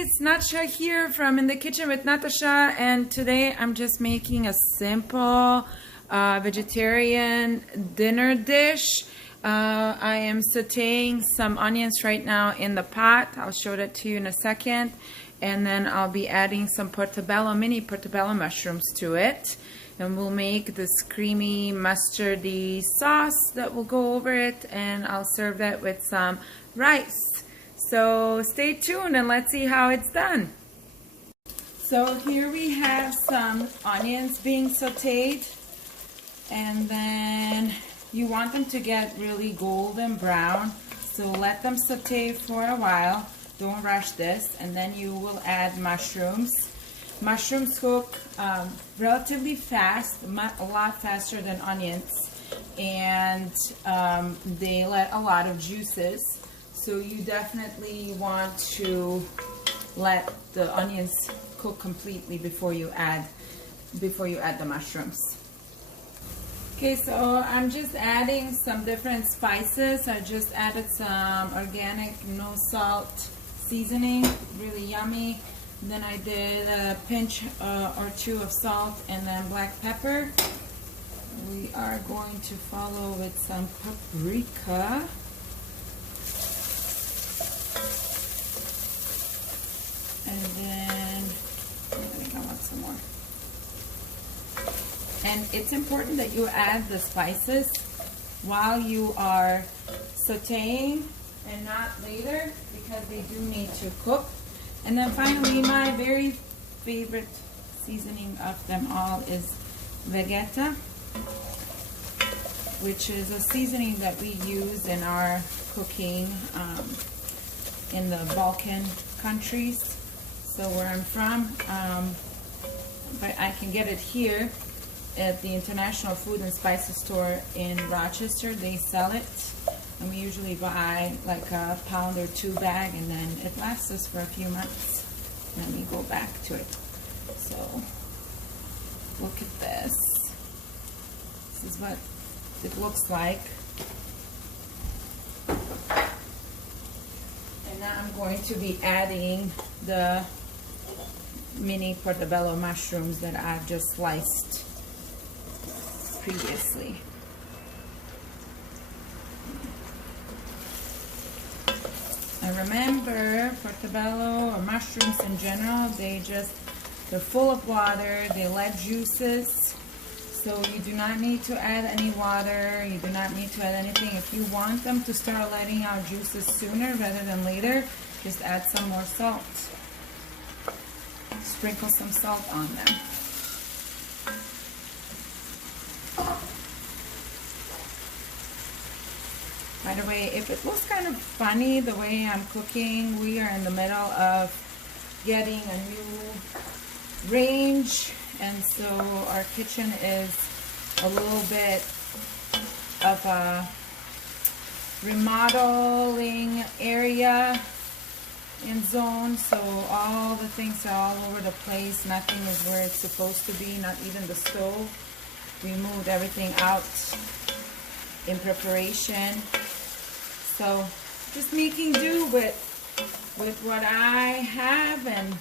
it's Nataša here from In the Kitchen with Nataša, and today I'm just making a simple vegetarian dinner dish. I am sauteing some onions right now in the pot. I'll show that to you in a second, and then I'll be adding some portobello, mini portobello mushrooms to it, and we'll make this creamy mustardy sauce that will go over it, and I'll serve that with some rice. So stay tuned and let's see how it's done. So here we have some onions being sauteed, and then you want them to get really golden brown, so let them saute for a while. Don't rush this, and then you will add mushrooms. Mushrooms cook relatively fast, a lot faster than onions, and they let a lot of juices. So you definitely want to let the onions cook completely before you add the mushrooms. Okay, so I'm just adding some different spices. I just added some organic no salt seasoning, really yummy. And then I did a pinch or two of salt and then black pepper. We are going to follow with some paprika. And then I think I want some more. And it's important that you add the spices while you are sauteing and not later, because they do need to cook. And then finally, my very favorite seasoning of them all is Veggie, which is a seasoning that we use in our cooking in the Balkan countries. So where I'm from, but I can get it here at the International Food and Spices store in Rochester. They sell it, and we usually buy like a pound or two bag, and then it lasts us for a few months, and then we go back to it. So look at this. This is what it looks like. And now I'm going to be adding the mini portobello mushrooms that I've just sliced previously. And remember, portobello or mushrooms in general, they're full of water, they let juices, so you do not need to add any water, you do not need to add anything. If you want them to start letting out juices sooner rather than later, just add some more salt. Sprinkle some salt on them. By the way, if it looks kind of funny the way I'm cooking, we are in the middle of getting a new range, and so our kitchen is a little bit of a remodeling area in zone, so all the things are all over the place. Nothing is where it's supposed to be, not even the stove. We moved everything out in preparation, so just making do with what I have and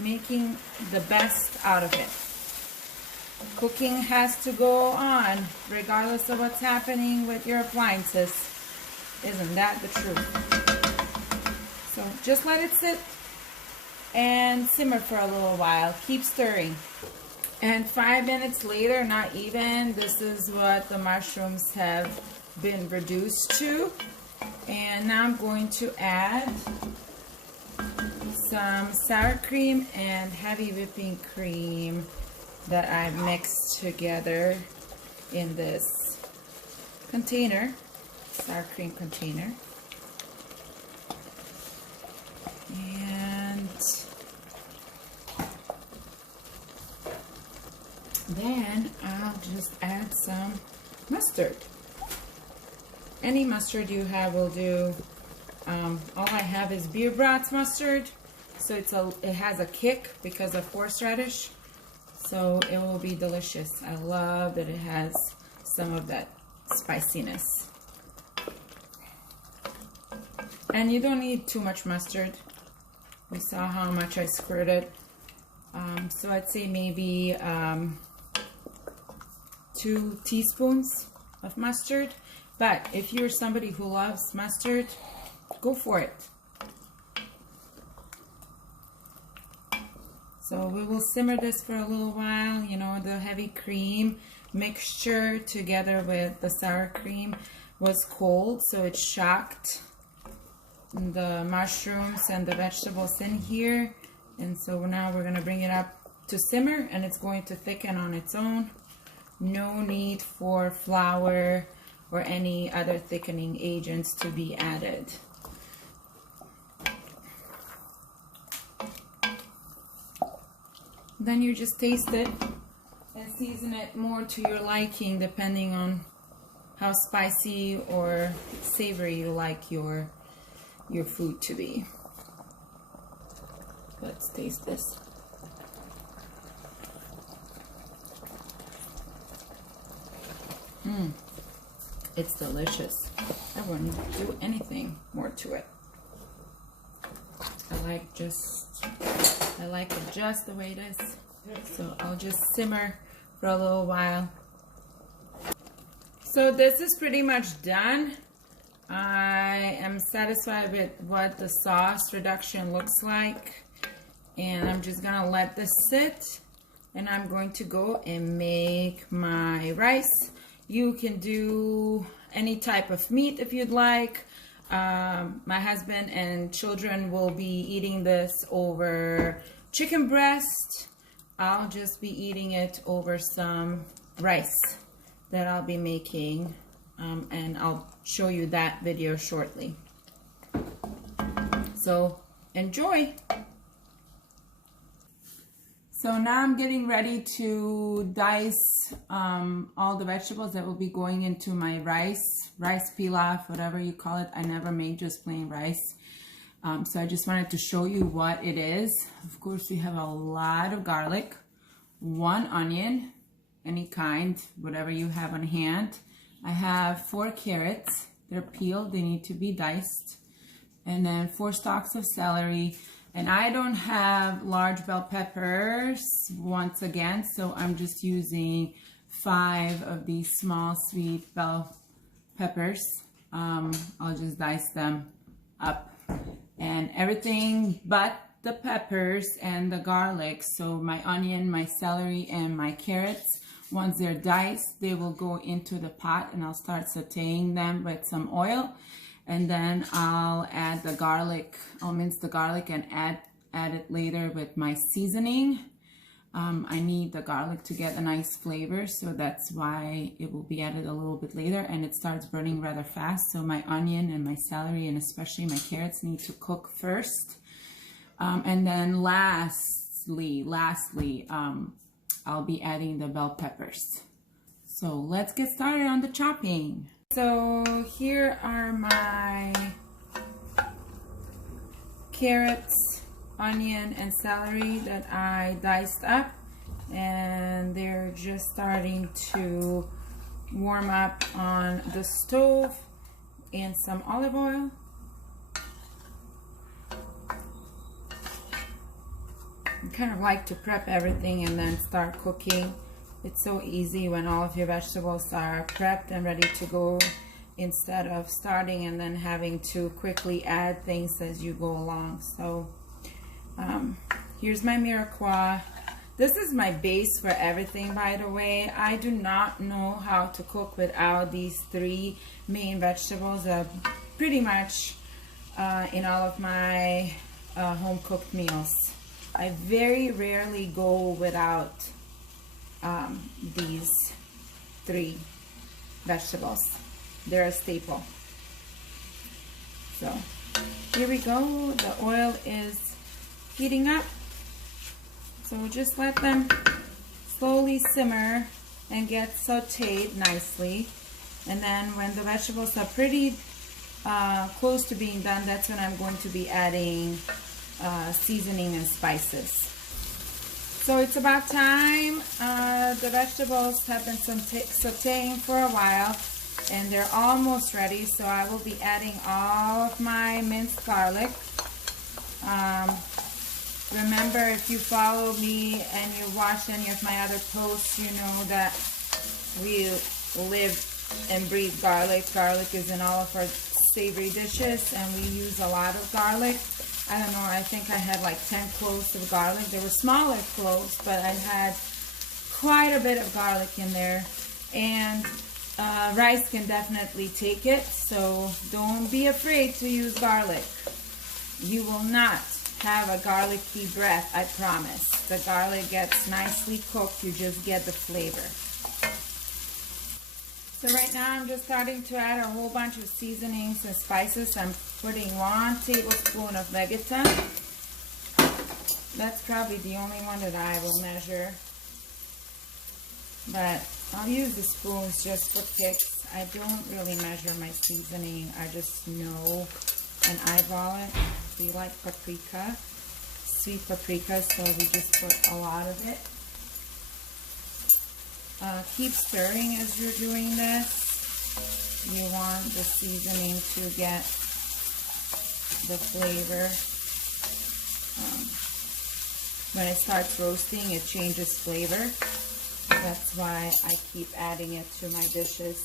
making the best out of it. Cooking has to go on regardless of what's happening with your appliances. Isn't that the truth? So just let it sit and simmer for a little while. Keep stirring. And 5 minutes later, not even, this is what the mushrooms have been reduced to. And now I'm going to add some sour cream and heavy whipping cream that I've mixed together in this container, sour cream container. And then I'll just add some mustard. Any mustard you have will do. All I have is beer brats mustard, so it has a kick because of horseradish, so it will be delicious. I love that it has some of that spiciness. And you don't need too much mustard. We saw how much I squirted. So I'd say maybe 2 teaspoons of mustard. But if you're somebody who loves mustard, go for it. So we will simmer this for a little while. You know, the heavy cream mixture together with the sour cream was cold, so it shocked the mushrooms and the vegetables in here. And so now we're gonna bring it up to simmer, and it's going to thicken on its own. No need for flour or any other thickening agents to be added. Then you just taste it and season it more to your liking, depending on how spicy or savory you like your food to be. Let's taste this. It's delicious. I wouldn't do anything more to it. I like it just the way it is. So I'll just simmer for a little while. So this is pretty much done. I am satisfied with what the sauce reduction looks like. And I'm just gonna let this sit. And I'm going to go and make my rice. You can do any type of meat if you'd like. My husband and children will be eating this over chicken breast. I'll just be eating it over some rice that I'll be making, and I'll show you that video shortly. So enjoy. So now I'm getting ready to dice all the vegetables that will be going into my rice pilaf, whatever you call it. I never made just plain rice. So I just wanted to show you what it is. Of course, we have a lot of garlic, 1 onion, any kind, whatever you have on hand. I have 4 carrots. They're peeled, they need to be diced. And then 4 stalks of celery. And I don't have large bell peppers once again, so I'm just using 5 of these small sweet bell peppers. I'll just dice them up. And everything but the peppers and the garlic, so my onion, my celery, and my carrots, once they're diced, they will go into the pot, and I'll start sauteing them with some oil. And then I'll add the garlic. I'll mince the garlic and add it later with my seasoning. I need the garlic to get a nice flavor, so that's why it will be added a little bit later, and it starts burning rather fast. So my onion and my celery and especially my carrots need to cook first. And then lastly, I'll be adding the bell peppers. So let's get started on the chopping. So here are my carrots, onion, and celery that I diced up, and they're just starting to warm up on the stove in some olive oil. I kind of like to prep everything and then start cooking. It's so easy when all of your vegetables are prepped and ready to go, instead of starting and then having to quickly add things as you go along. So here's my mirepoix. This is my base for everything, by the way. I do not know how to cook without these 3 main vegetables. Pretty much in all of my home cooked meals. I very rarely go without these 3 vegetables. They're a staple. So here we go. The oil is heating up. So just let them slowly simmer and get sauteed nicely. And then when the vegetables are pretty close to being done, that's when I'm going to be adding seasoning and spices. So it's about time. The vegetables have been sauteing for a while, and they're almost ready. So I will be adding all of my minced garlic. Remember, if you follow me and you watch any of my other posts, you know that we live and breathe garlic. Garlic is in all of our savory dishes, and we use a lot of garlic. I don't know, I think I had like 10 cloves of garlic. They were smaller cloves, but I had quite a bit of garlic in there. And rice can definitely take it, so don't be afraid to use garlic. You will not have a garlicky breath, I promise. The garlic gets nicely cooked, you just get the flavor. So right now I'm just starting to add a whole bunch of seasonings and spices. I'm putting 1 tablespoon of Veggie. That's probably the only one that I will measure. But I'll use the spoons just for kicks. I don't really measure my seasoning. I just know and eyeball it. We like paprika, sweet paprika, so we just put a lot of it. Keep stirring as you're doing this. You want the seasoning to get the flavor. When it starts roasting, it changes flavor. That's why I keep adding it to my dishes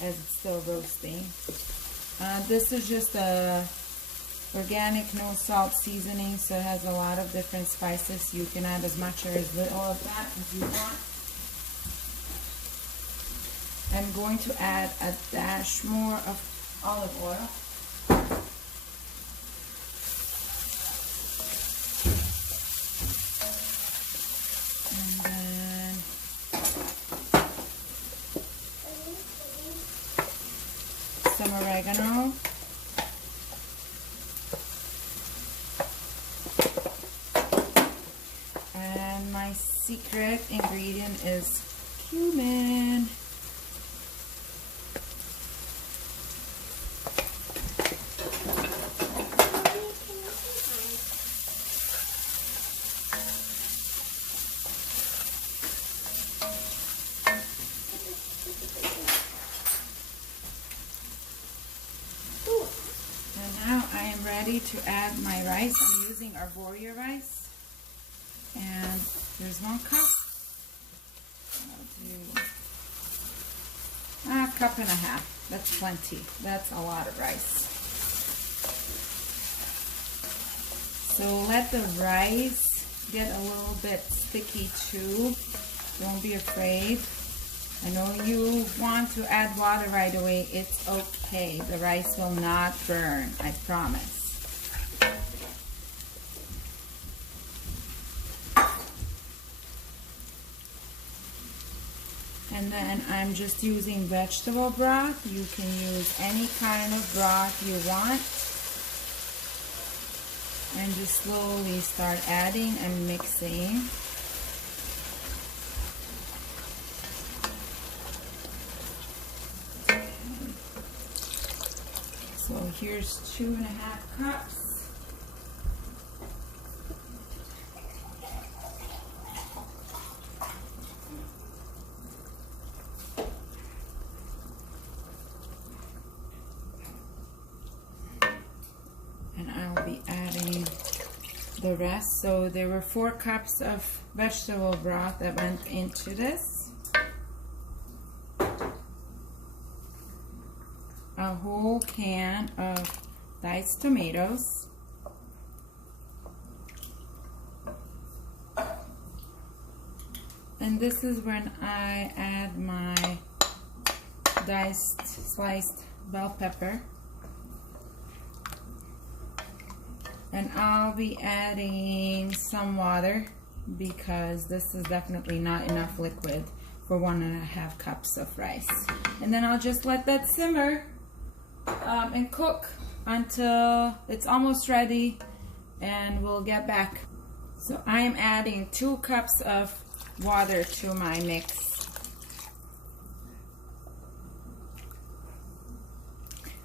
as it's still roasting. This is just a organic, no salt seasoning, so it has a lot of different spices. You can add as much or as little of that as you want. I'm going to add a dash more of olive oil. And then some oregano. And my secret ingredient is cumin. Ready to add my rice. I'm using arborio rice, and there's 1 cup. I'll do a cup and a half. That's plenty. That's a lot of rice. So let the rice get a little bit sticky too. Don't be afraid. I know you want to add water right away. It's okay. The rice will not burn, I promise. And then I'm just using vegetable broth. You can use any kind of broth you want. And just slowly start adding and mixing. So here's 2.5 cups. And I'll be adding the rest. So there were 4 cups of vegetable broth that went into this. A whole can of diced tomatoes. And this is when I add my diced sliced bell pepper. And I'll be adding some water because this is definitely not enough liquid for 1.5 cups of rice. And then I'll just let that simmer and cook until it's almost ready, and we'll get back. So I am adding 2 cups of water to my mix.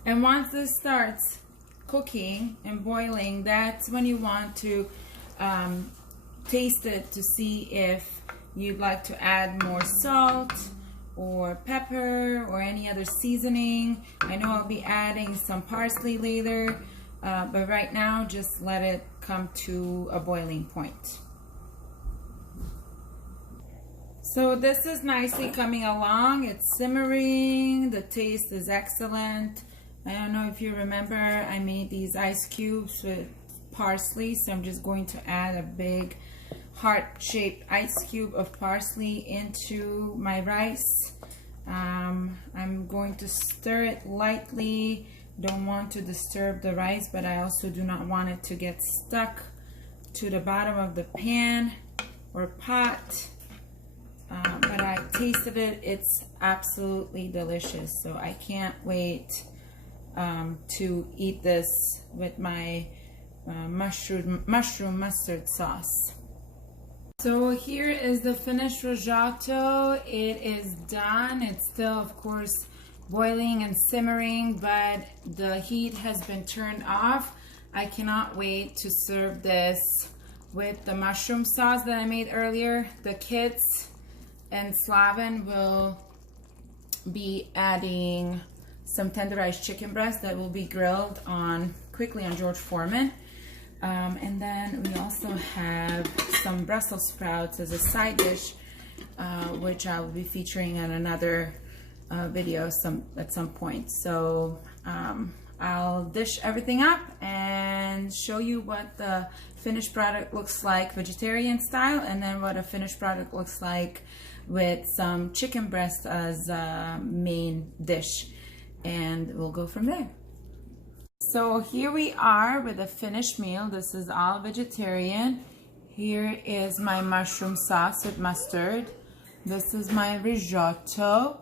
And once this starts cooking and boiling, that's when you want to taste it to see if you'd like to add more salt or pepper or any other seasoning. I know I'll be adding some parsley later. But right now, just let it come to a boiling point. So this is nicely coming along. It's simmering. The taste is excellent. I don't know if you remember, I made these ice cubes with parsley. So I'm just going to add a big heart-shaped ice cube of parsley into my rice. I'm going to stir it lightly. Don't want to disturb the rice, but I also do not want it to get stuck to the bottom of the pan or pot. But I tasted it. It's absolutely delicious. So I can't wait to eat this with my mushroom mustard sauce. So here is the finished risotto. It is done. It's still, of course, boiling and simmering, but the heat has been turned off. I cannot wait to serve this with the mushroom sauce that I made earlier. The kids and Slaven will be adding some tenderized chicken breast that will be grilled quickly on George Foreman. And then we also have some Brussels sprouts as a side dish, which I will be featuring on another video at some point. So I'll dish everything up and show you what the finished product looks like vegetarian style, and then what a finished product looks like with some chicken breast as a main dish, and we'll go from there. So here we are with a finished meal. This is all vegetarian. Here is my mushroom sauce with mustard. This is my risotto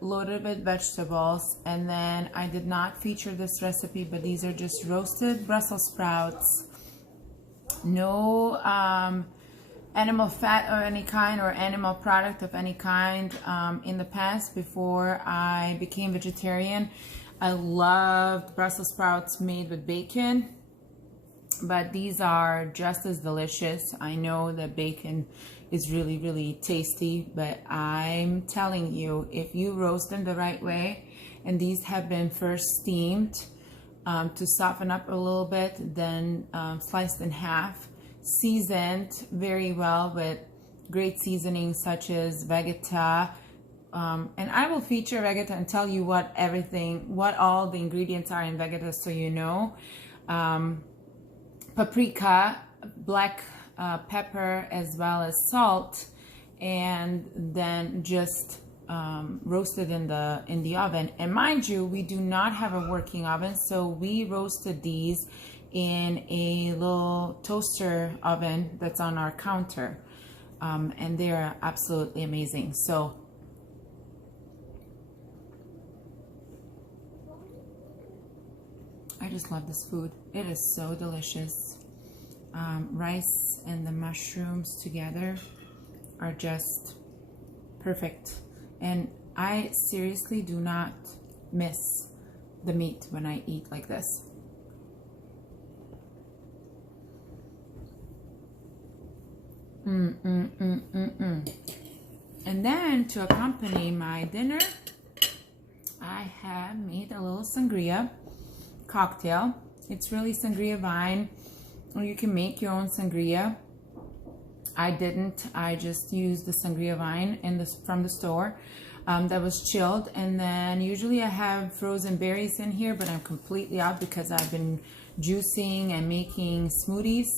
loaded with vegetables, and then I did not feature this recipe, but these are just roasted Brussels sprouts. No animal fat of any kind or animal product of any kind. In the past, before I became vegetarian, I loved Brussels sprouts made with bacon, but these are just as delicious. I know that bacon is really, really tasty, but I'm telling you, if you roast them the right way, and these have been first steamed to soften up a little bit, then sliced in half, seasoned very well with great seasonings such as Veggie. And I will feature Veggie and tell you what all the ingredients are in Veggie, so you know. Paprika, black pepper, as well as salt, and then just roasted in the oven. And mind you, we do not have a working oven, so we roasted these in a little toaster oven that's on our counter, and they're absolutely amazing. So I just love this food. It is so delicious. Rice and the mushrooms together are just perfect. And I seriously do not miss the meat when I eat like this. And then to accompany my dinner, I have made a little sangria cocktail. It's really sangria vine, or you can make your own sangria. I didn't. I just used the sangria vine from the store that was chilled. And then usually I have frozen berries in here, but I'm completely out because I've been juicing and making smoothies.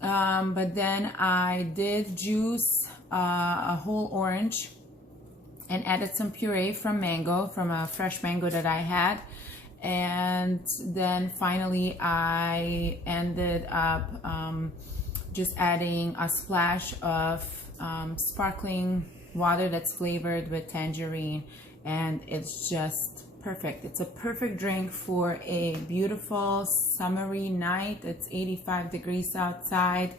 But then I did juice a whole orange and added some puree from a fresh mango that I had. And then finally I ended up just adding a splash of sparkling water that's flavored with tangerine, and it's just perfect. It's a perfect drink for a beautiful summery night. It's 85 degrees outside,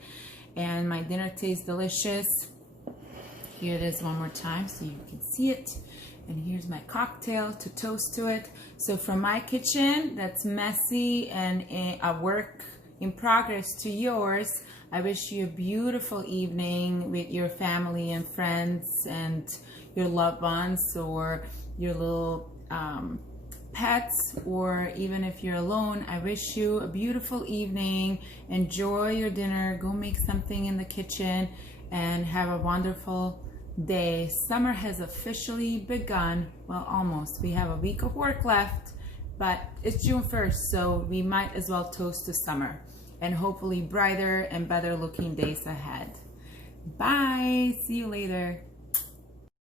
and my dinner tastes delicious. Here it is one more time so you can see it. And here's my cocktail to toast to it. So from my kitchen that's messy and a work in progress to yours, I wish you a beautiful evening with your family and friends and your loved ones, or your little pets, or even if you're alone, I wish you a beautiful evening. Enjoy your dinner. Go make something in the kitchen and have a wonderful day. Summer has officially begun. Well, almost. We have a week of work left, but it's June 1st, so we might as well toast to summer and hopefully brighter and better looking days ahead. Bye. See you later.